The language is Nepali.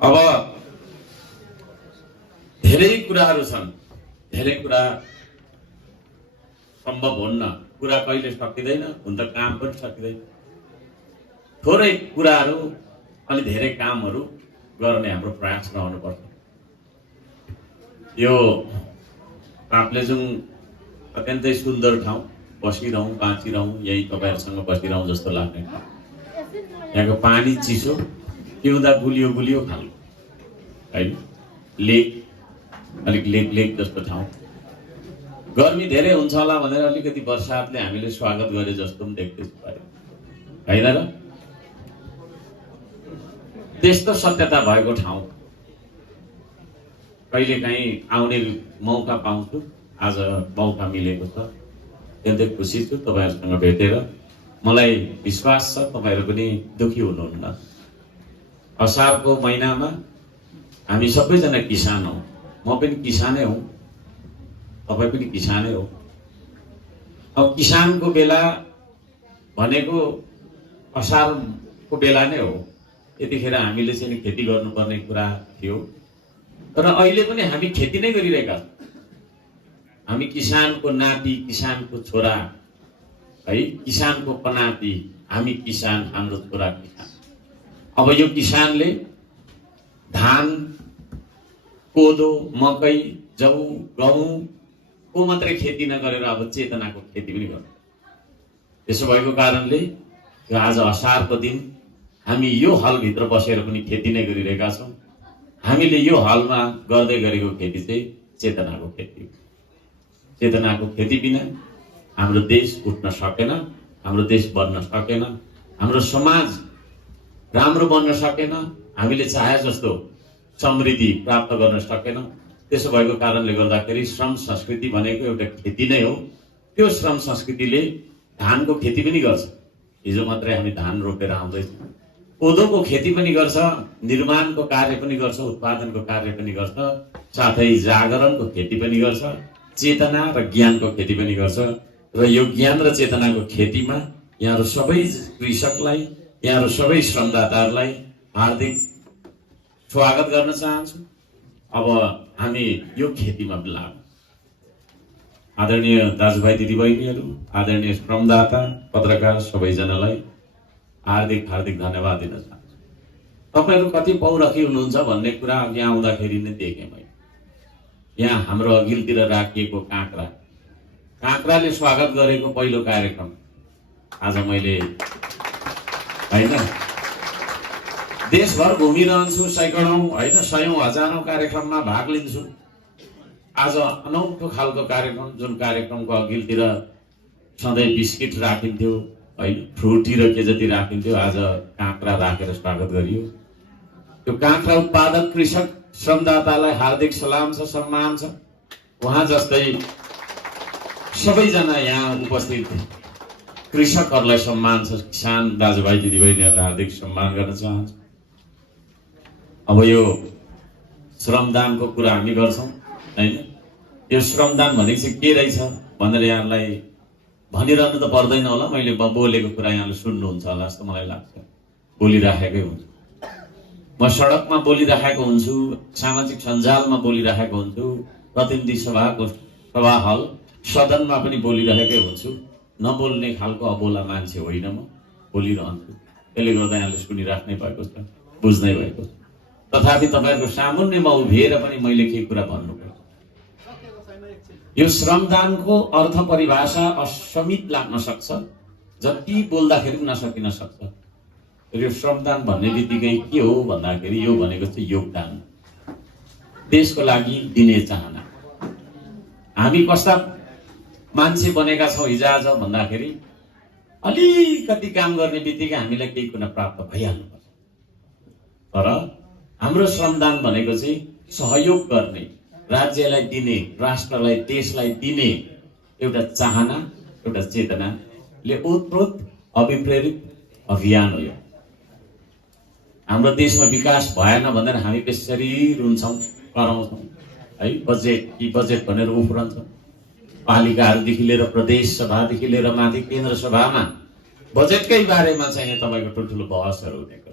अब धेरै कुराहरू छन्, धेरै कुरा सम्भव हुन्न, कुरा कहिले सकिँदैन, हुन त काम पनि सकिँदैन। थोरै कुराहरू अलि धेरै कामहरू गर्ने हाम्रो प्रयास रहनुपर्छ। यो ताप्लेजुङ अत्यन्तै सुन्दर ठाउँ, बसिरहँ बाँचिरहँ, यही तपाईँहरूसँग बसिरहँ जस्तो लाग्ने ठाउँ। यहाँको पानी चिसो, पिउँदा गुलियो गुलियो खालको होइन, लेक अलिक लेक जस्तो ठाउँ। गर्मी धेरै हुन्छ होला भनेर अलिकति बर्सातले हामीले स्वागत गरे जस्तो पनि देख्दैछु होइन र? त्यस्तो सत्यता भएको ठाउँ कहिलेकाहीँ आउने मौका पाउँछु। आज मौका मिलेको छ, अत्यन्तै खुसी छु तपाईँहरूसँग भेटेर। मलाई विश्वास छ तपाईँहरू पनि दुखी हुनुहुन्न। असारको महिनामा हामी सबैजना किसान हौँ, म पनि किसानै हौँ, तपाईँ पनि किसानै हो। अब किसानको बेला भनेको असारको बेला नै हो। यतिखेर हामीले चाहिँ खेती गर्नुपर्ने कुरा थियो, तर अहिले पनि हामी खेती नै गरिरहेका छौँ। हामी किसानको नाति, किसानको छोरा है, किसानको पनाति, हामी किसान, हाम्रो छोरा किसान। अब यो किसानले धान, कोदो, मकै, जौ, गहुँ को मात्रै खेती नगरेर अब चेतनाको खेती पनि गर्छ। त्यसो भएको कारणले यो आज असारको दिन हामी यो हलभित्र बसेर पनि खेती नै गरिरहेका छौँ। हामीले यो हलमा गर्दै गरेको खेती चाहिँ चेतनाको खेती हो। चेतनाको खेती बिना हाम्रो देश उठ्न सकेन, हाम्रो देश बन्न सकेन, हाम्रो समाज राम्रो बन्न सकेन, हामीले चाहे जस्तो समृद्धि प्राप्त गर्न सकेनौँ। त्यसो भएको कारणले गर्दाखेरि श्रम संस्कृति भनेको एउटा खेती नै हो। त्यो श्रम संस्कृतिले धानको खेती पनि गर्छ। हिजो मात्रै हामी धान रोपेर आउँदैछौँ। कोदोको खेती पनि गर्छ, निर्माणको कार्य पनि गर्छ, उत्पादनको कार्य पनि गर्छ, साथै जागरणको खेती पनि गर्छ, चेतना र ज्ञानको खेती पनि गर्छ। र यो ज्ञान र चेतनाको खेतीमा यहाँहरू सबै कृषकलाई, यहाँहरू सबै श्रमदाताहरूलाई हार्दिक स्वागत गर्न चाहन्छु। अब हामी यो खेतीमा लागौँ। आदरणीय दाजुभाइ दिदीबहिनीहरू, आदरणीय श्रमदाता, पत्रकार सबैजनालाई हार्दिक धन्यवाद दिन चाहन्छु। तपाईँहरू कति पौरखी हुनुहुन्छ भन्ने कुरा अघि आउँदाखेरि नै देखेँ मैले। यहाँ हाम्रो अघिल्तिर राखिएको काँक्राले स्वागत गरेको पहिलो कार्यक्रम आज मैले होइन, देशभर घुमिरहन्छु, सैकडौँ होइन, सयौं हजारौं कार्यक्रममा भाग लिन्छु। आज अनौठो खालको कार्यक्रम, जुन कार्यक्रमको अघिल्तिर सधैँ बिस्किट राखिन्थ्यो होइन, फ्रुटी र के जति राखिन्थ्यो, आज काँक्रा राखेर स्वागत गरियो। त्यो काँक्रा उत्पादक कृषक श्रमदातालाई हार्दिक सलाम छ, सम्मान छ। उहाँ जस्तै सबैजना यहाँ उपस्थित कृषकहरूलाई सम्मान छ। किसान दाजुभाइ दिदीबहिनीहरूलाई हार्दिक सम्मान गर्न चाहन्छु। अब यो श्रमदानको कुरा हामी गर्छौँ होइन, यो श्रमदान भनेको चाहिँ के रहेछ भनेर यहाँलाई भनिरहनु त पर्दैन होला। मैले बोलेको कुरा यहाँले सुन्नुहुन्छ होला जस्तो मलाई लाग्छ। बोलिराखेकै हुन्छु, म सडकमा बोलिराखेको हुन्छु, सामाजिक सञ्जालमा बोलिराखेको हुन्छु, प्रतिनिधि सभाको सभा हल सदनमा पनि बोलिरहेकै हुन्छु। नबोल्ने खालको अबोला मान्छे होइन, म बोलिरहन्छु। त्यसले गर्दा यहाँले सुनिराख्नै भएको छ, बुझ्नै भएको छ। तथापि तपाईँहरूको सामुन्नेमा उभिएर पनि मैले केही कुरा भन्नुपर्छ। यो श्रमदानको अर्थ परिभाषा असीमित लाग्न सक्छ, जति बोल्दाखेरि पनि नसकिन सक्छ। यो श्रमदान भन्ने बित्तिकै के हो भन्दाखेरि यो भनेको चाहिँ योगदान, देशको लागि दिने चाहना। हामी कस्ता मान्छे बनेका छौँ हिजोआज भन्दाखेरि अलिकति काम गर्ने बित्तिकै हामीलाई केही कुरा प्राप्त भइहाल्नुपर्छ। तर हाम्रो श्रमदान भनेको चाहिँ सहयोग गर्ने, राज्यलाई दिने, राष्ट्रलाई, देशलाई दिने एउटा चाहना, एउटा चेतनाले ओतप्रोत अभिप्रेरित अभियान हो। यो हाम्रो देशमा विकास भएन भनेर हामी त्यसरी रुन्छौँ, कराउँछौँ है। बजेट भनेर उफ्रन्छौँ। पालिकाहरूदेखि लिएर प्रदेश सभादेखि लिएर माथि केन्द्र सभामा बजेटकै बारेमा चाहिँ तपाईँको ठुल्ठुलो बहसहरू हुने गर्छ।